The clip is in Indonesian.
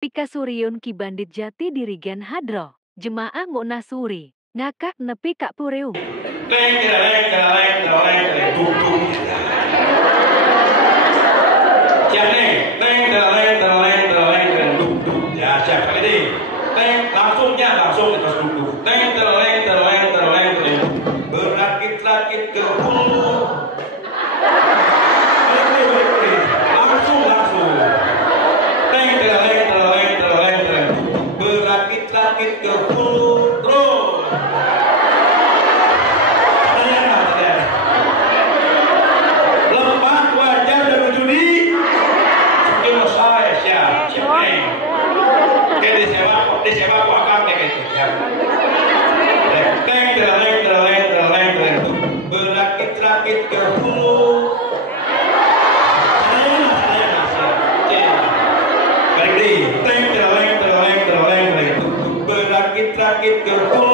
Pikasuriun Ki Bandit Jati Dirigen Hadro, Jemaah Nguna Suri, ngakak nepi Kak Pureu. Ya, siapa ini? Langsungnya langsung kita duduk. Berakit-rakit ke hulu. Langsung. Berakit-rakit ke hulu terus. Lepas wajah dan judi. Itu saya siapa nih? Disewa kok akan kayak gitu. Berakit-rakit ke hulu. Berakit-rakit ke hulu.